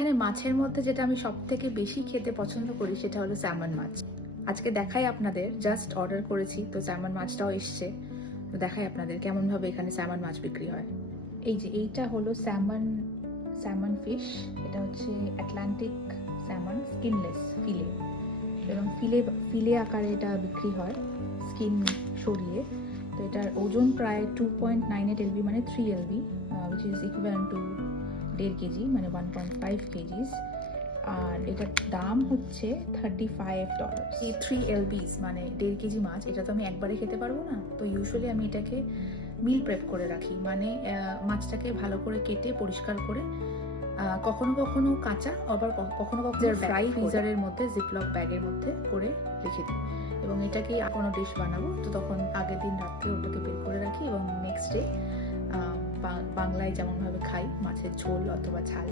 এখানে মাছের মধ্যে যেটা আমি সব থেকে বেশি খেতে পছন্দ করি সেটা হলো স্যামন মাছ। আজকে দেখাই আপনাদের, জাস্ট অর্ডার করেছি তো স্যামন মাছটাও এসছে। তো দেখাই আপনাদের কেমনভাবে এখানে স্যামন মাছ বিক্রি হয়। এই যে এইটা হলো স্যামন ফিশ। এটা হচ্ছে আটলান্টিক স্যামন, স্কিনলেস ফিলে, এবং ফিলে আকারে এটা বিক্রি হয়, স্কিন সরিয়ে। তো এটার ওজন প্রায় 2.98 lb, মানে 3 lb, which is equivalent to 1.5 KG, মানে 1.5 কেজিস। আর এটার দাম হচ্ছে $35। এই 3 lbs মানে 1.5 কেজি মাছ, এটা তো আমি একবারে খেতে পারবো না। তো ইউজুয়ালি আমি এটাকে মিল প্রেপ করে রাখি, মানে মাছটাকে ভালো করে কেটে পরিষ্কার করে কখনো কখনো কাঁচা, আবার কখনো কখনো ফ্রাই ফ্রিজারের মধ্যে জিপলক ব্যাগের মধ্যে করে রেখে দিই। এবং এটাকে কোনো ডিশ বানাবো তো তখন আগের দিন রাত্রে ওটাকে বের করে রাখি, এবং নেক্সট ডে বাংলায় যেমনভাবে খাই মাছের ঝোল অথবা ঝাল,